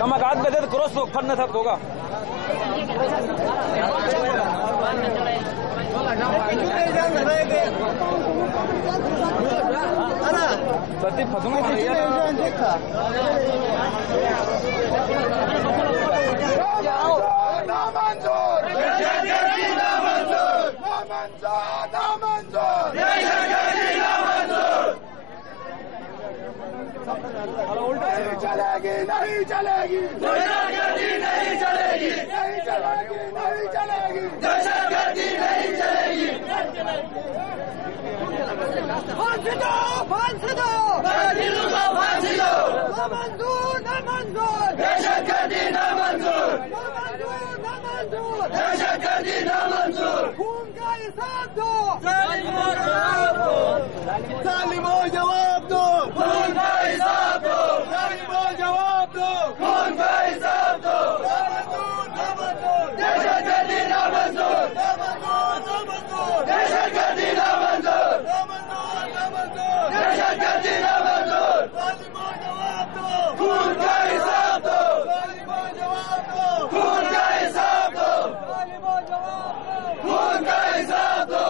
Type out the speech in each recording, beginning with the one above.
کما قاعد بدل کروس تو فن تھا ہوگا ستی پھسوں گا چلے گی نہیں چلے گی نہیں چلے گی نہیں چلے گی نہیں چلے گی دہشت گردی نہیں چلے گی پھانسی دو پھانسی دو پھانسی دو نہ منظور نہ منظور دہشت گردی نہ منظور نہ منظور نہ منظور دہشت گردی نہ منظور خون کا حساب دو ظالموں جواب دو خون کا حساب دو ظالموں جواب دو خون کا حساب دو نہ منظور دہشت گردی نہ منظور نہ منظور دہشت گردی نہ منظور نہ منظور دہشت گردی نہ منظور ظالموں جواب دو خون کا حساب دو ظالموں جواب دو خون کا حساب دو ظالموں جواب دو خون کا حساب دو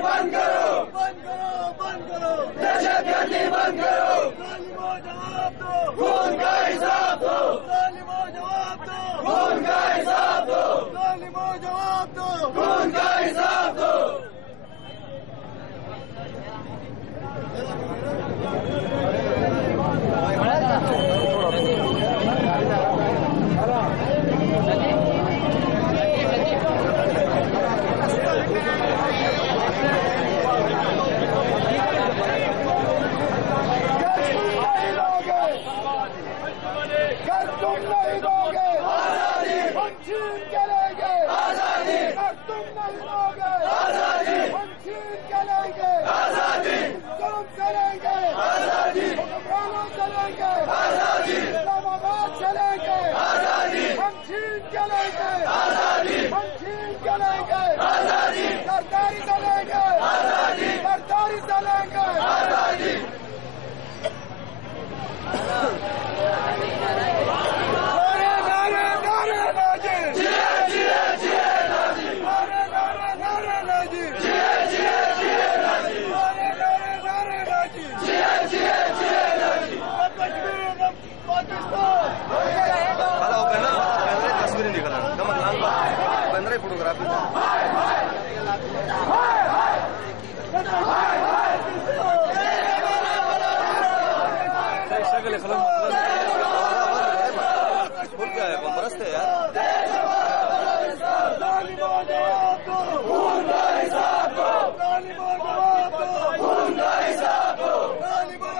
بند کرو بند کرو بند کرو دہشت گردی بند کرو ظالموں جواب دو خون کا حساب دو ظالموں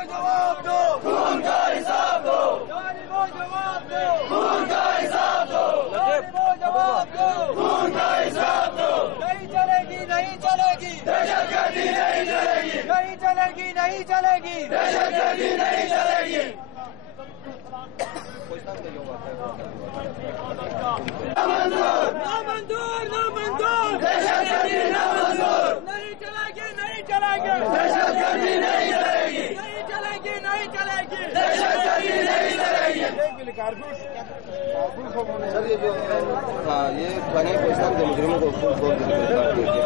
جواب دو خون کا حساب دو ظالموں جواب دو خون کا حساب دو نہیں چلے گی دہشت گردی نہیں چلے گی نہ منظور نہ منظور نہ منظور دہشت گردی نہ منظور نہیں چلے گی نہیں چلے گی دہشت گردی نہیں چلے گی نہیں چلے گی نہیں چلے گی دہشت گردی نہیں چلے گی سر یہ جو یہ بنے پاکستان کے مجرموں کو صدر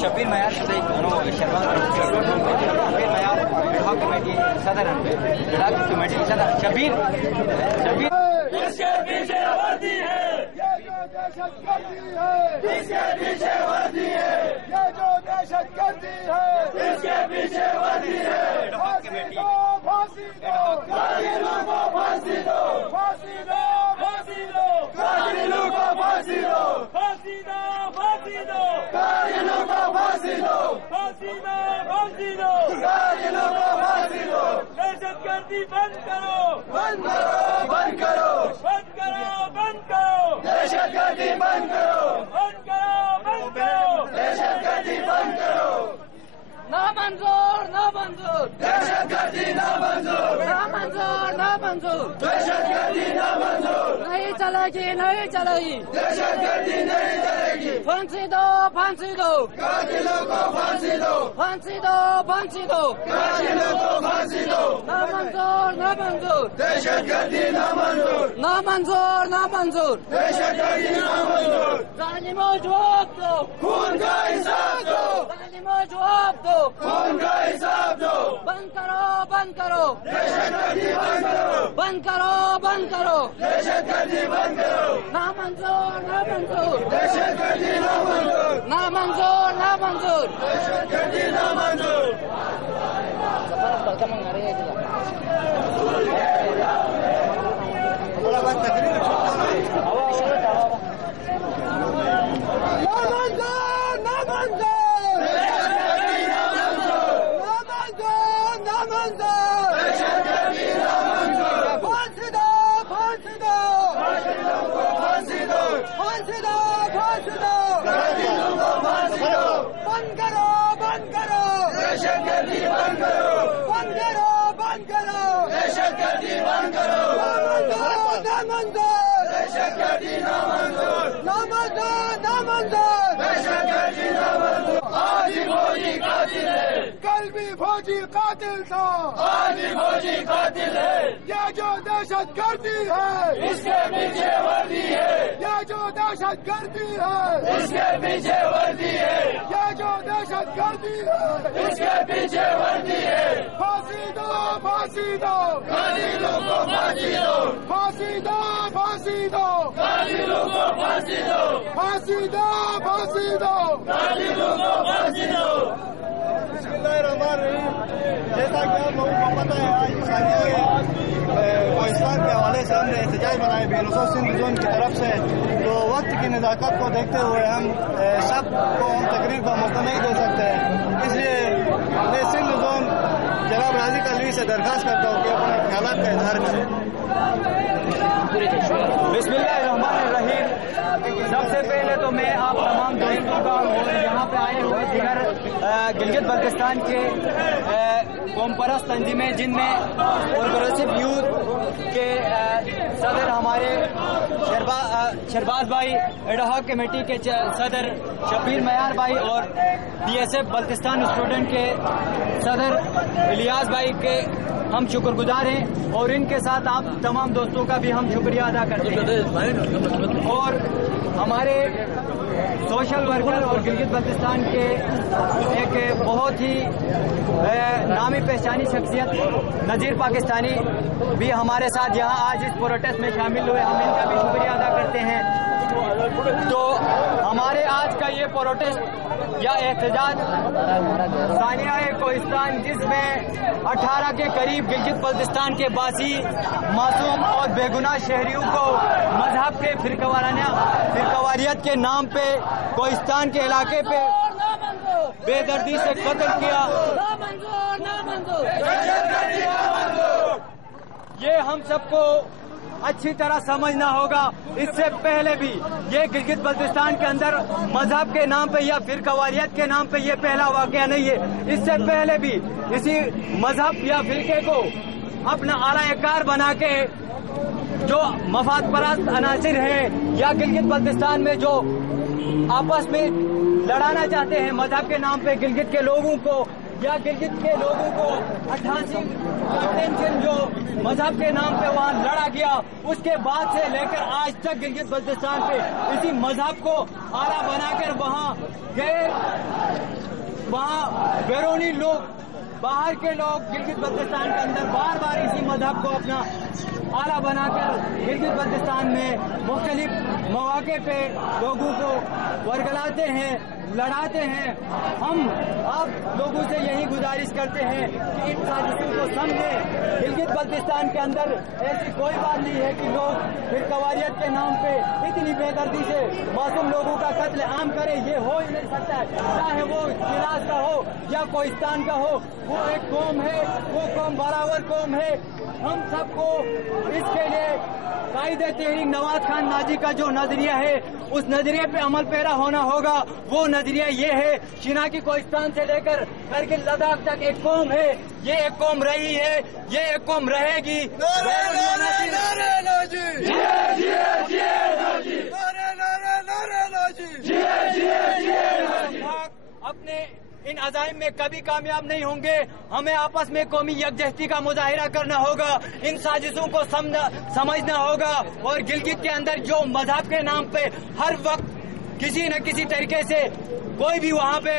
شبیر معیار شبیر معیار کمیٹی صدر کمیٹی صدر شبیر اس کے پیچھے وردی ہے یہ جو دہشت گردی ہے اس کے پیچھے وردی ہے یہ جو دہشت گردی ہے اس کے پیچھے وردی ہے پھانسی دو پھانسی دو قاتلوں کو پھانسی دو پھانسی دو پھانسی دو قاتلوں کو پھانسی دو پھانسی دو پھانسی دو قاتلوں کو پھانسی دو پھانسی دو پھانسی دو قاتلوں کو پھانسی دو دہشت گردی بند کرو بند کرو بند کرو بند کرو بند کرو دہشت گردی بند کرو بند کرو بند کرو دہشت گردی بند کرو نامنظور نامنظور دہشت گردی نامنظور نامنظور نامنظور دہشت گردی نامنظور نہیں چلے گی نہیں چلے گی دہشت گردی نہیں چلے گی پھانسی دو پھانسی دو قاتلوں کو پھانسی دو پھانسی دو پھانسی دو قاتلوں کو پھانسی دو نامنظور نامنظور دہشت گردی نامنظور نامنظور نامنظور دہشت گردی نامنظور ظالموں جواب دو خون کا حساب دو ظالموں جواب دو خون کا حساب دو بند کرو بند کرو دہشت گردی بند کرو بند کرو بند کرو دہشت گردی بند کرو نامنظور نامنظور دہشت گردی نامنظور نامنظور نامنظور دہشت گردی نامنظور کل بھی فوجی قاتل تھا آج بھی فوجی قاتل ہے یہ جو دہشت گردی ہے اس کے پیچھے وردی ہے یہ جو دہشت گردی ہے اس کے پیچھے وردی ہے یہ جو دہشت گردی ہے اس کے پیچھے وردی ہے پھانسی دو پھانسی دو قاتلوں کو پھانسی دو پھانسی دو پھانسی دو قاتلوں کو پھانسی دو پھانسی دو پھانسی دو قاتلوں کو پھانسی دو بسم اللہ الرحمن الرحیم جیسا کہ آپ لوگوں کو پتہ ہے آج پاکستان کے حوالے سے ہم نے احتجاج بنائے بیلوسو سندھ زون کی طرف سے تو وقت کی نزاکت کو دیکھتے ہوئے ہم سب کو ہم تقریر کا موقع نہیں دے سکتے ہیں اس لیے میں سندھ زون جناب راضی کلوی سے درخواست کرتا ہوں کہ اپنے خیالات کا اظہار کریں. بسم اللہ الرحمن الرحیم. سب سے پہلے تو میں آپ تمام دوستوں کا اور یہاں پہ آئے ہوئے دیگر گلگت بلتستان کے قوم پرست تنظیمیں جن میں پروگریسو یوتھ کے صدر ہمارے شہباز بھائی، ایڈہاک کمیٹی کے صدر شبیر میار بھائی اور B S F Baltistan student کے صدر الیاس بھائی کے ہم شکر گزار ہیں، اور ان کے ساتھ آپ تمام دوستوں کا بھی ہم شکریہ ادا کرتے ہیں۔ اور ہمارے سوشل ورکر اور گلگت بلتستان کے ایک بہت ہی نامی پہچانی شخصیت نذیر پاکستانی بھی ہمارے ساتھ یہاں آج اس پروٹیسٹ میں شامل ہوئے، ہم ان کا بھی شکریہ ادا کرتے ہیں۔ تو ہمارے آج کا یہ پروٹیسٹ یا احتجاج ثانیہ کوہستان، جس میں 18 کے قریب گلگت بلتستان کے باسی معصوم اور بے گناہ شہریوں کو مذہب کے فرقواریت کے نام پہ کوہستان کے علاقے پہ بے دردی سے قتل کیا، یہ ہم سب کو اچھی طرح سمجھنا ہوگا۔ اس سے پہلے بھی یہ گلگت بلتستان کے اندر مذہب کے نام پہ یا فرقواریت کے نام پہ یہ پہلا واقعہ نہیں ہے، اس سے پہلے بھی اسی مذہب یا فرقے کو اپنا اعلی کار بنا کے جو مفاد پرست عناصر ہیں یا گلگت بلتستان میں جو آپس میں لڑانا چاہتے ہیں مذہب کے نام پہ گلگت کے لوگوں کو یا گلگت کے لوگوں کو 88 ٹینشن جو مذہب کے نام پہ وہاں لڑا گیا، اس کے بعد سے لے کر آج تک گلگت بلتستان پہ اسی مذہب کو آلہ بنا کر وہاں بیرونی لوگ، باہر کے لوگ گلگت بلتستان کے اندر بار بار اسی مذہب کو اپنا آلہ بنا کر گلگت بلتستان میں مختلف مواقع پہ لوگوں کو ورگلاتے ہیں، لڑاتے ہیں۔ ہم آپ لوگوں سے یہی گزارش کرتے ہیں کہ ان سازشوں کو سمجھیں۔ گلگت بلتستان کے اندر ایسی کوئی بات نہیں ہے کہ لوگ فرقواریت کے نام پہ اتنی بے دردی سے معصوم لوگوں کا قتل عام کرے، یہ ہو ہی نہیں سکتا ہے، چاہے وہ شیراز کا ہو یا کوہستان کا ہو، وہ ایک قوم ہے، وہ قوم برابر قوم ہے۔ ہم سب کو اس کے لیے قائد تحریک نواز خان ناجی کا جو نظریہ ہے اس نظریے پہ عمل پیرا ہونا ہوگا۔ وہ نظریہ یہ ہے، شینا کی کوہستان سے لے کر کرگل لداخ تک ایک قوم ہے، یہ ایک قوم رہی ہے، یہ ایک قوم رہے گی۔ اپنے ان عزائم میں کبھی کامیاب نہیں ہوں گے، ہمیں آپس میں قومی یکجہتی کا مظاہرہ کرنا ہوگا، ان سازشوں کو سمجھنا ہوگا، اور گلگت کے اندر جو مذہب کے نام پہ ہر وقت کسی نہ کسی طریقے سے کوئی بھی وہاں پہ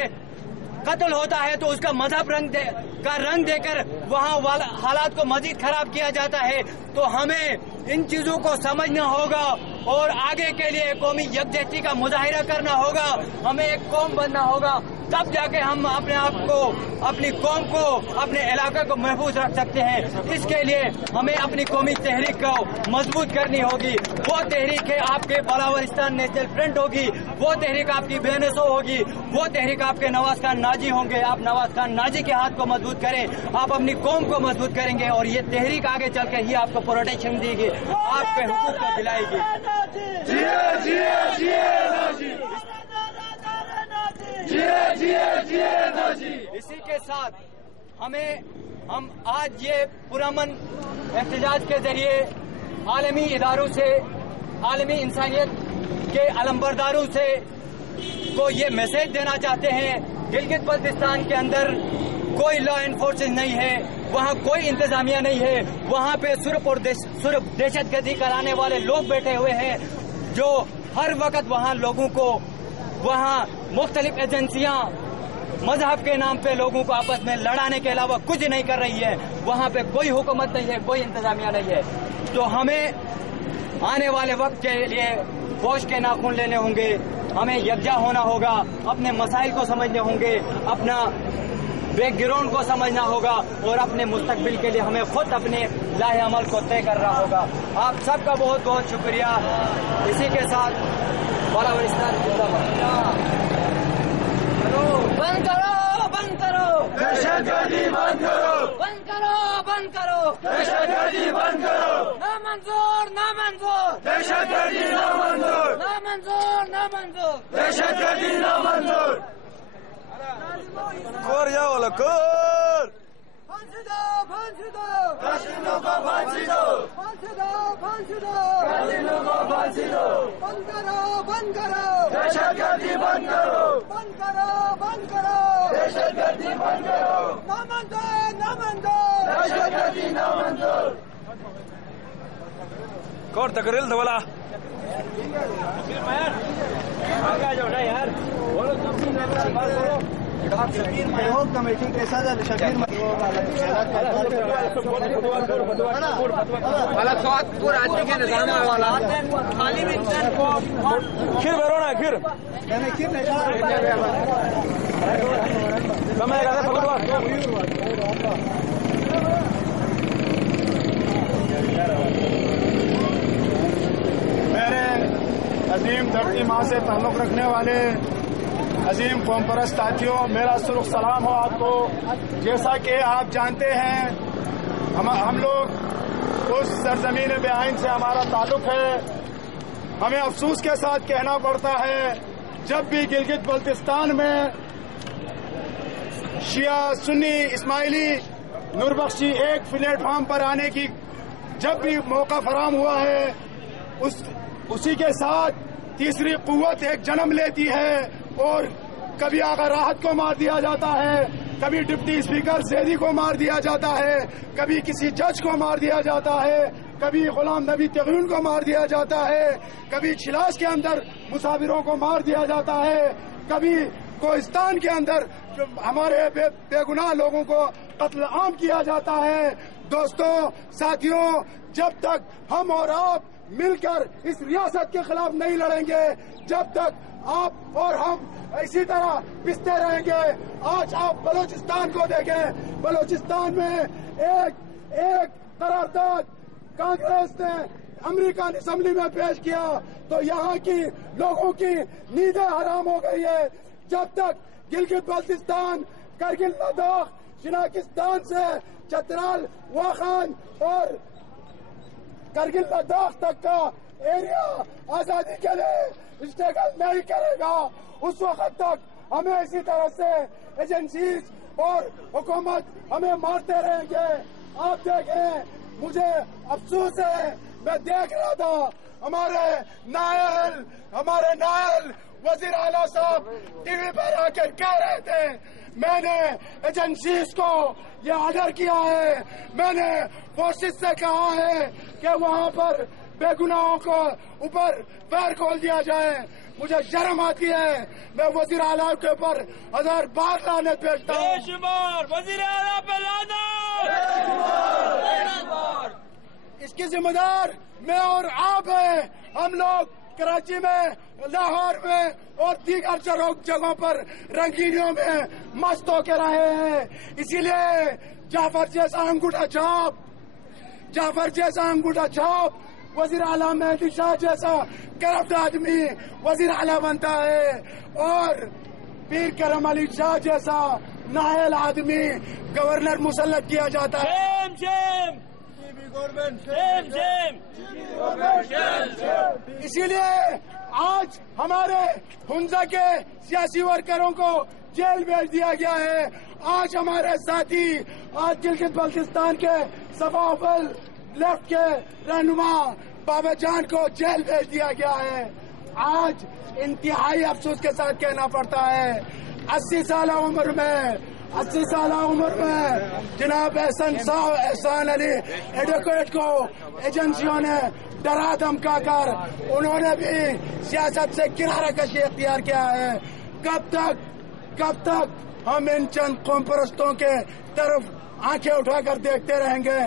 قتل ہوتا ہے تو اس کا مذہب رنگ دے کر وہاں حالات کو مزید خراب کیا جاتا ہے۔ تو ہمیں ان چیزوں کو سمجھنا ہوگا اور آگے کے لیے قومی یکجہتی کا مظاہرہ کرنا ہوگا، ہمیں ایک قوم بننا ہوگا، تب جا کے ہم اپنے آپ کو، اپنی قوم کو، اپنے علاقے کو محفوظ رکھ سکتے ہیں۔ اس کے لیے ہمیں اپنی قومی تحریک کو مضبوط کرنی ہوگی۔ وہ تحریک ہے آپ کے بلاورستان نیشنل فرنٹ ہوگی، وہ تحریک آپ کی بے نسو ہوگی، وہ تحریک آپ کے نواز خان ناجی ہوں گے۔ آپ نواز خان ناجی کے ہاتھ کو مضبوط کریں، آپ اپنی قوم کو مضبوط کریں گے، اور یہ تحریک آگے چل کر ہی آپ کو پروٹیکشن دے گی، آپ کے حقوق کو دلائے گی۔ اسی کے ساتھ ہم آج یہ پرامن احتجاج کے ذریعے عالمی اداروں سے، عالمی انسانیت کے علمبرداروں سے کو یہ میسج دینا چاہتے ہیں، گلگت بلتستان کے اندر کوئی لا انفورسمنٹ نہیں ہے، وہاں کوئی انتظامیہ نہیں ہے، وہاں پہ صرف دہشت گردی کرانے والے لوگ بیٹھے ہوئے ہیں جو ہر وقت وہاں لوگوں کو، وہاں مختلف ایجنسیاں مذہب کے نام پہ لوگوں کو آپس میں لڑانے کے علاوہ کچھ نہیں کر رہی ہے، وہاں پہ کوئی حکومت نہیں ہے، کوئی انتظامیہ نہیں ہے۔ تو ہمیں آنے والے وقت کے لیے فوج کے ناخن لینے ہوں گے، ہمیں یکجا ہونا ہوگا، اپنے مسائل کو سمجھنے ہوں گے، اپنا بیک گراؤنڈ کو سمجھنا ہوگا، اور اپنے مستقبل کے لیے ہمیں خود اپنے لاہ عمل کو طے کرنا ہوگا۔ آپ سب کا بہت بہت شکریہ۔ اسی کے ساتھ بلاورستان زندہ باد۔ بند کرو، بند کرو، دہشت گردی بند کرو، بند کرو، بند کرو، دہشت گردی بند کرو، نہ منظور، نہ منظور، دہشت گردی نہ منظور، نہ منظور، نہ منظور، دہشت گردی نہ منظور۔ کور یا ولا کور پھانسی دو غاشیوں کو پھانسی دو پھانسی دو پھانسی دو غاشیوں کو پھانسی دو بند کرو بند کرو دہشت گردی بند کرو بند کرو بند کرو دہشت گردی بند کرو نہ منظور نہ منظور دہشت گردی نہ منظور کور تقریر دو والا کمیٹی کے صدر شبیر راجی کے نظام والا کھیر برونا کھیر میرے عظیم دھرتی ماں سے تعلق رکھنے والے عظیم قوم پرست ساتھیوں، میرا سرخ سلام ہو آپ کو۔ جیسا کہ آپ جانتے ہیں ہم لوگ اس سرزمین بے آئین سے ہمارا تعلق ہے۔ ہمیں افسوس کے ساتھ کہنا پڑتا ہے جب بھی گلگت بلتستان میں شیعہ سنی اسماعیلی نوربخشی ایک پلیٹ فارم پر آنے کی جب بھی موقع فراہم ہوا ہے، اسی کے ساتھ تیسری قوت ایک جنم لیتی ہے اور کبھی آقا راحت کو مار دیا جاتا ہے، کبھی ڈپٹی اسپیکر زیدی کو مار دیا جاتا ہے، کبھی کسی جج کو مار دیا جاتا ہے، کبھی غلام نبی تغیون کو مار دیا جاتا ہے، کبھی چھلاس کے اندر مسافروں کو مار دیا جاتا ہے، کبھی کوہستان کے اندر ہمارے بے گناہ لوگوں کو قتل عام کیا جاتا ہے۔ دوستوں، ساتھیوں، جب تک ہم اور آپ مل کر اس ریاست کے خلاف نہیں لڑیں گے، جب تک آپ اور ہم اسی طرح پستے رہیں گے۔ آج آپ بلوچستان کو دیکھیں، بلوچستان میں ایک قرارداد کانگریس نے امریکن اسمبلی میں پیش کیا تو یہاں کی لوگوں کی نیندیں حرام ہو گئی ہے۔ جب تک گلگت بلتستان، کرگل لداخ، شناکستان سے چترال، واخان اور کرگل لداخ تک کا ایریا آزادی کے لیے اسٹرگل نہیں کرے گا، اس وقت تک ہمیں اسی طرح سے ایجنسیز اور حکومت ہمیں مارتے رہیں گے۔ آپ دیکھیں، مجھے افسوس ہے، میں دیکھ رہا تھا ہمارے نائل وزیر اعلیٰ صاحب ٹی وی پر آ کر کہہ رہے تھے میں نے ایجنسیز کو یہ آرڈر کیا ہے، میں نے فورسز سے کہا ہے کہ وہاں پر بے گناہوں کو اوپر پیر کھول دیا جائے۔ مجھے شرم آتی ہے، میں وزیر اعلیٰ کے اوپر 1000 بار لعنت بھیجتا ہوں۔ وزیر اعلیٰ پہ لعنت۔ اس کی ذمہ دار میں اور آپ ہیں۔ ہم لوگ کراچی میں، لاہور میں اور دیگر جگہوں پر رنگینیوں میں مست ہو کے رہے ہیں۔ اسی لیے جعفر جیسا انگوٹھا چھاپ وزیر اعلیٰ مہدی شاہ جیسا کرپٹ آدمی وزیر اعلیٰ بنتا ہے اور پیر کرم علی شاہ جیسا نااہل آدمی گورنر مسلط کیا جاتا ہے۔ اسی لیے آج ہمارے ہنزا کے سیاسی ورکروں کو جیل بھیج دیا گیا ہے۔ آج ہمارے ساتھی گلگت بلتستان کے صفا اول لیفٹ کے رہنما بابا جان کو جیل بھیج دیا گیا ہے۔ آج انتہائی افسوس کے ساتھ کہنا پڑتا ہے 80 سالہ عمر میں جناب احسان علی ایڈوکیٹ کو ایجنسیوں نے ڈرا دھمکا کر انہوں نے بھی سیاست سے کنارہ کشی اختیار کیا ہے۔ کب تک ہم ان چند قوم پرستوں کے طرف آنکھیں اٹھا کر دیکھتے رہیں گے؟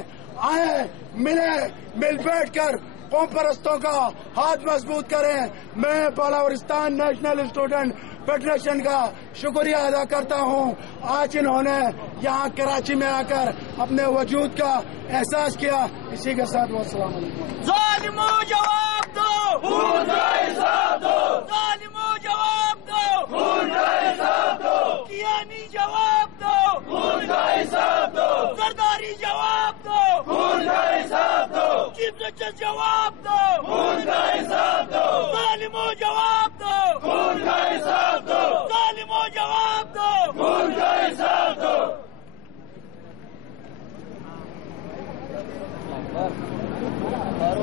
آئیں مل بیٹھ کر قوم پرستوں کا ہاتھ مضبوط کریں۔ میں بلاورستان نیشنل اسٹوڈنٹ فیڈریشن کا شکریہ ادا کرتا ہوں۔ آج انہوں نے یہاں کراچی میں آ کر اپنے وجود کا احساس کیا۔ اسی کے ساتھ السلام علیکم۔ ظالموں جواب دو، خون کا حساب دو، ظالموں جواب دو، خون کا حساب دو، کیانی جواب دو، خون کا حساب دو، زرداری جواب دو، خون کا حساب دو، چیف جسٹس جواب دو، خون کا حساب دو، ظالموں جواب دو، خون کا حساب دو، ظالموں جواب دو، خون کا حساب دو۔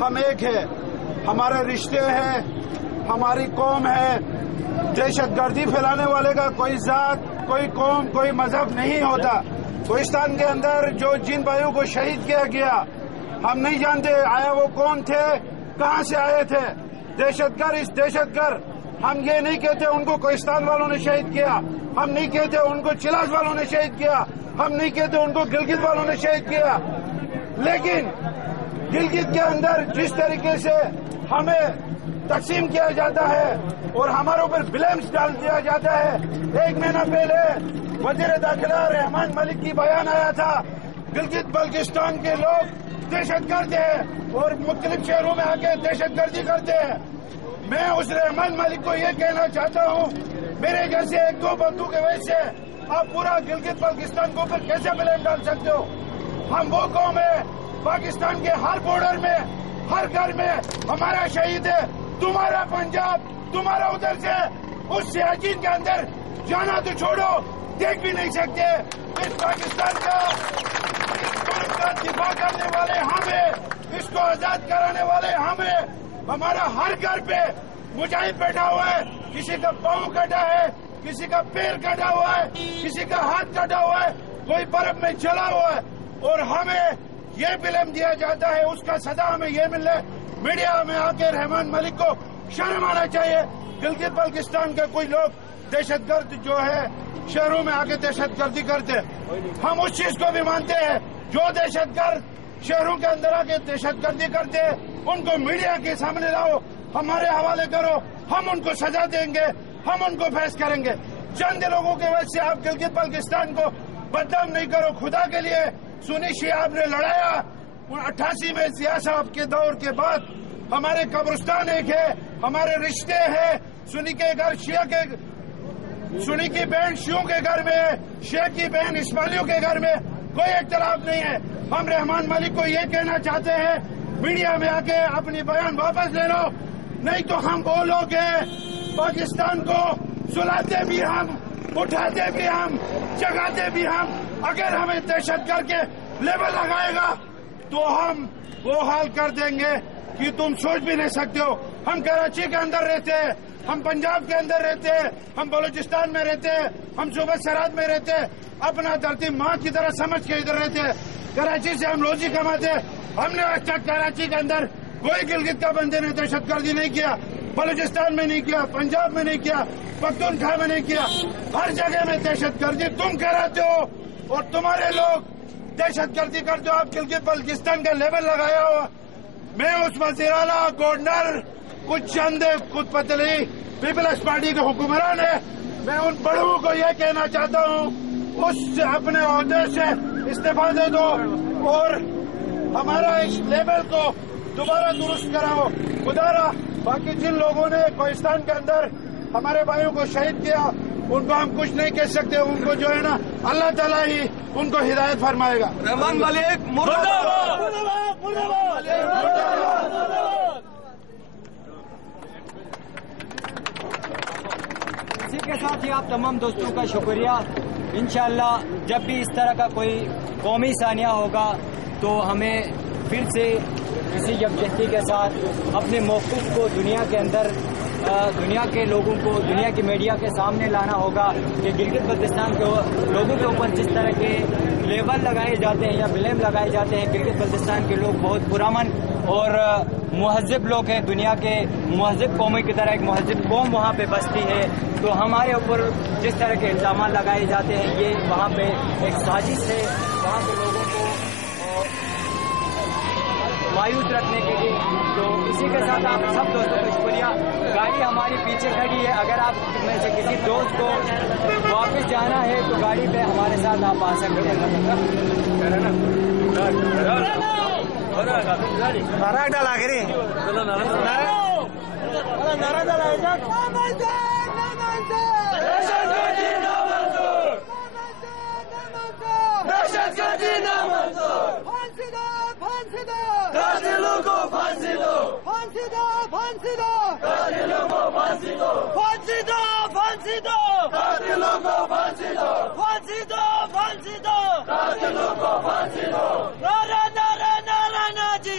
ہم ایک ہے، ہمارے رشتے ہیں، ہماری قوم ہے. دہشت گردی پھیلانے والے کا کوئی ذات، کوئی قوم، کوئی مذہب نہیں ہوتا. کوہستان کے اندر جو جن بھائیوں کو شہید کیا گیا ہم نہیں جانتے آیا وہ کون تھے، کہاں سے آئے تھے. دہشت گرد ہم یہ نہیں کہتے ان کو کوہستان والوں نے شہید کیا، ہم نہیں کہتے ان کو چلاس والوں نے شہید کیا، ہم نہیں کہتے ان کو گلگت والوں نے شہید کیا. لیکن گلگت کے اندر جس طریقے سے ہمیں تقسیم کیا جاتا ہے اور ہمارے اوپر بلیمز ڈال دیا جاتا ہے. 1 مہینہ پہلے وزیر داخلہ رحمان ملک کی بیان آیا تھا گلگت بلتستان کے لوگ دہشت گرد ہیں اور مختلف شہروں میں آ کے دہشت گردی کرتے ہیں. میں اس رحمان ملک کو یہ کہنا چاہتا ہوں، میرے جیسے 1-2 بندوں کی وجہ سے آپ پورا گلگت بلتستان کے اوپر کیسے بلیم ڈال سکتے ہو؟ ہم وہ قوم ہے، پاکستان کے ہر بارڈر میں، ہر گھر میں ہمارا شہید ہے. تمہارا پنجاب، تمہارا ادھر سے اس سیاچین کے اندر جانا تو چھوڑو، دیکھ بھی نہیں سکتے. اس پاکستان کا دفاع کرنے والے ہم ہیں، اس کو آزاد کرانے والے ہم ہیں. ہمارا ہر گھر پہ مجاہد بیٹھا ہوا ہے، کسی کا پاؤں کٹا ہے، کسی کا پیر کٹا ہوا ہے، کسی کا ہاتھ کٹا ہوا ہے، کوئی برف میں جلا ہوا ہے، اور ہمیں یہ بلیم دیا جاتا ہے. اس کا سزا ہمیں یہ مل رہا ہے. میڈیا میں آ کے رحمان ملک کو شرم آنا چاہیے. گلگت بلتستان کے کوئی لوگ دہشت گرد جو ہے شہروں میں آ کے دہشت گردی کرتے، ہم اس چیز کو بھی مانتے ہیں. جو دہشت گرد شہروں کے اندر آ کے دہشت گردی کرتے ان کو میڈیا کے سامنے لاؤ، ہمارے حوالے کرو، ہم ان کو سزا دیں گے، ہم ان کو فیس کریں گے. چند لوگوں کی وجہ سے آپ گلگت بلتستان کو بدنام نہیں کرو. خدا کے لیے سنی شیعہ آپ نے لڑایا 88 میں سیاست کے دور کے بعد. ہمارے قبرستان ایک ہے، ہمارے رشتے ہیں. سنی کے گھر شیعہ کے، سنی کی بہن شیعوں کے گھر میں ہے، شیعہ کی بہن اسماعیلیوں کے گھر میں کوئی اختلاف نہیں ہے. ہم رحمان ملک کو یہ کہنا چاہتے ہیں میڈیا میں آ کے اپنی بیان واپس لے لو، نہیں تو ہم وہ لوگ ہیں پاکستان کو سلاتے بھی ہم، اٹھاتے بھی ہم، جگاتے بھی ہم. اگر ہمیں دہشت گرد کے لیبل لگائے گا تو ہم وہ حال کر دیں گے کہ تم سوچ بھی نہیں سکتے ہو. ہم کراچی کے اندر رہتے ہیں، ہم پنجاب کے اندر رہتے ہیں، ہم بلوچستان میں رہتے ہیں، ہم صوبہ سرحد میں رہتے ہیں. اپنا دھرتی ماں کی طرح سمجھ کے ادھر رہتے ہیں. کراچی سے ہم روزی کماتے ہیں. ہم نے آج تک کراچی کے اندر کوئی گلگت کا بندے نے دہشت گردی نہیں کیا، بلوچستان میں نہیں کیا، پنجاب میں نہیں کیا، پختونخوا میں نہیں کیا. ہر جگہ میں دہشت گردی تم کراتے ہو اور تمہارے لوگ دہشت گردی کرتے ہو. آپ گلگت بلتستان کا لیبل لگایا ہوا. میں اس وزیر اعلیٰ گورنر کچھ چند خود پتلی پیپلز پارٹی کے حکمران ہیں، میں ان بڑوں کو یہ کہنا چاہتا ہوں اس سے اپنے عہدے سے استعفا دے دو اور ہمارا اس لیبل کو دوبارہ درست کراؤ. خدا را باقی جن لوگوں نے کوہستان کے اندر ہمارے بھائیوں کو شہید کیا ان کو ہم کچھ نہیں کہہ سکتے. ان کو جو ہے نا اللہ تعالیٰ ہی ان کو ہدایت فرمائے گا. رحمان ملک مرد آباد. اسی کے ساتھ ہی آپ تمام دوستوں کا شکریہ. انشاءاللہ جب بھی اس طرح کا کوئی قومی ثانیہ ہوگا تو ہمیں پھر سے اسی یکجہتی کے ساتھ اپنے موقف کو دنیا کے اندر، دنیا کے لوگوں کو، دنیا کی میڈیا کے سامنے لانا ہوگا کہ گلگت بلتستان کے لوگوں کے اوپر جس طرح کے لیبل لگائے جاتے ہیں یا بلیم لگائے جاتے ہیں. گلگت بلتستان کے لوگ بہت پرامن اور مہذب لوگ ہیں، دنیا کے مہذب قوموں کی طرح ایک مہذب قوم وہاں پہ بستی ہے. تو ہمارے اوپر جس طرح کے الزامات لگائے جاتے ہیں یہ وہاں پہ ایک سازش ہے وہاں کے لوگوں کو مایوس رکھنے کے لیے. تو اسی کے ساتھ آپ سب دوستوں کا شکریہ. گاڑی ہماری پیچھے کھڑی ہے، اگر آپ میں سے کسی دوست کو واپس جانا ہے تو گاڑی پہ ہمارے ساتھ آپ آ سکتے ہیں. نعرہ نعرہ نعرہ ناجی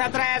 17